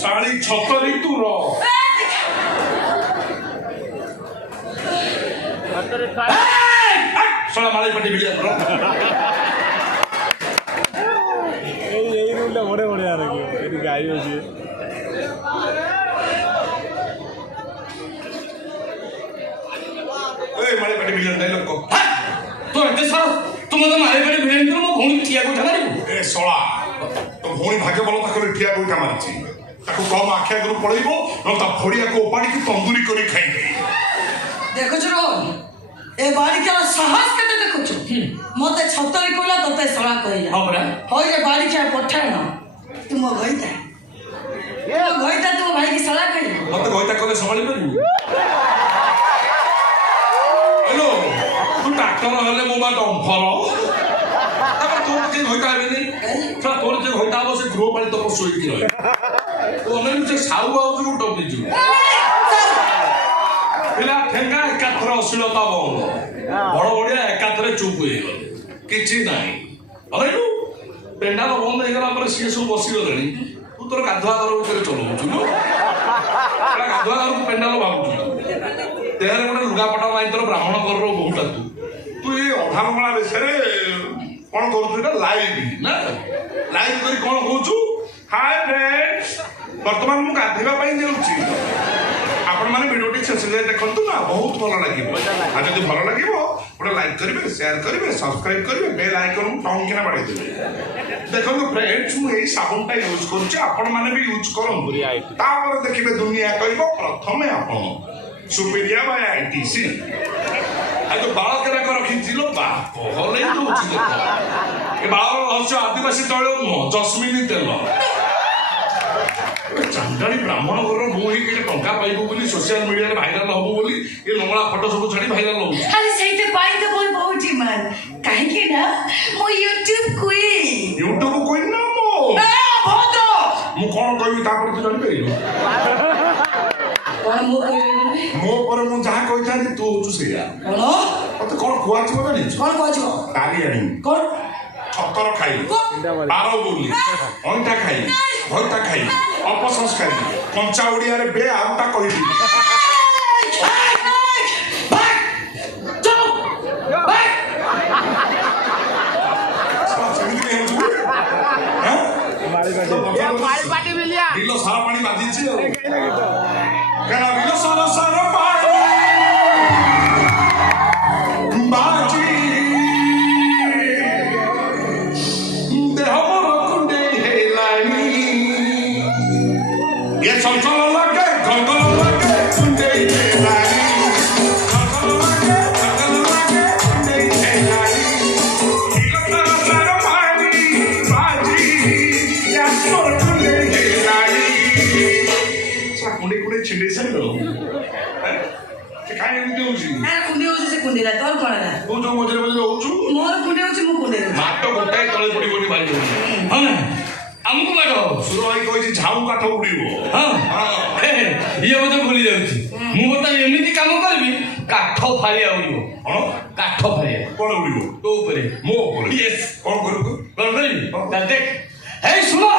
साड़ी छतरी तू रो साला मारे पट्टी बिलिया रो এই রুলটা মনে মনে আর কি এটি গাই হচ্ছে ए मारे पट्टी बिलिया नहीं लोग को तो एते सारा तुम तो मारे पट्टी बिलिया तो मो भौणी ठिया को ठमारी ए सोला तो भौणी भाग्य बोलो ताको ठिया कोइटा मारछि ताको कम आखिया गुरु पड़इबो न ता फोड़िया को उपाड़ी की तंदूरी करी खाइबे देखो जो ए बाड़ी के साहस केते देखो छु मते छतरी कोला तते सळा कहिला हां बरा होय रे बाड़ी के पठा न तुम गइता ए गइता तुम भाई की सळा कहिला मते गइता कोले संभाली परबी हेलो तू डॉक्टर हले मो मा डंफर तापर तू के गइता हेबेनी छा तोर जे गइता हो से गृह पालित पशु होई की रहे तो ओने जे साउ आउ जो डबली जु पिला ठेंगा एकाथर अश्लीलता बोल बड़ बड़िया एकाथरे चुप हो किछि नाही अरेलु पेंडाल बंद हो गला पर सी सब बसी गलेनी तू तोर गाधुआ घर ऊपर चलौछु नु गाधुआ घर को पेंडाल बाबू तेरे गोटे लुगापटा माई तोर ब्राह्मण घर रो बहुटा तू ए अधारमला बेसरे कोन करू तू लाइव ना लाइव करी कोन कहूछु हाय फ्रेंड्स वर्तमान मु गाधेबा पई देउछि आपण माने वीडियोटी शेष जाय देखंतु ना बहुत भलो लागिबो आ जदि भलो लागिबो ओटा लाइक करिवे शेयर करिवे सब्सक्राइब करिवे बेल आइकन को टाउन केना बाडै देबे देखंतु फ्रेंड्स मु एई साबुनटा यूज करछि आपण माने भी यूज करन तापर देखिबे दुनिया कहबो प्रथमे आपण सुपीरिया बाय आईटीसी आ तो बाल केना कर रखिथिलो बाप होलै दोछि ए बाल रहस्य आदिवासी तळे न जस्मिनी तेल चांदाड़ी ब्राह्मण घर बोही के टंका पाइबो बोली सोशल मीडिया रे भाइराल होबो बोली ए लंगड़ा फोटो सब छाडी भाइराल हो अरे सही तो पाई तो बोल बहुत ही मन काहे के ना मो यूट्यूब कोई ना मो ए भद्र मु कोन कहबी ता पर तू जानि पेइलो कोन मो पर मु जहा कहता तू होचु सेया कोन मते कोन खुआछ बोले कोन कहछो ताली आनी कोन छतर खाई बारो बोली अंटा खाई भइता खाई अपसंस्कारी कंचा उड़िया रे बे आउटा कहिदी बिलो सारा पानी बाजी केना बिलो सारा सारा पानी बाजी ये चंचल लगे गंगल लगे कुंडे हेलाई गंगल लगे कुंडे हेलाई इलता सारा पानी बाजी या सोर कुंडे हेलाई सा कुंडे कुंडे छिंडे से लो के काहे एमती होउची आ कुंडे होउची से कुंडेला तोर कोन ना तू जो मजरे मजरे होउछु मोर कुंडे होउची मु कुंडे माटो गोटाई तळे पडी पडी बाई हां हमको मारो सुरो आई कहै झाऊ काठ उड़ीबो हां ये मते भूली जाउची मु बता एमिति काम करबी काठ फालिया उड़ीबो कोन काठ फालिया कोन उड़ीबो तो ऊपर मो ऊपर यस कोन करू कोन करी देख हे सुनो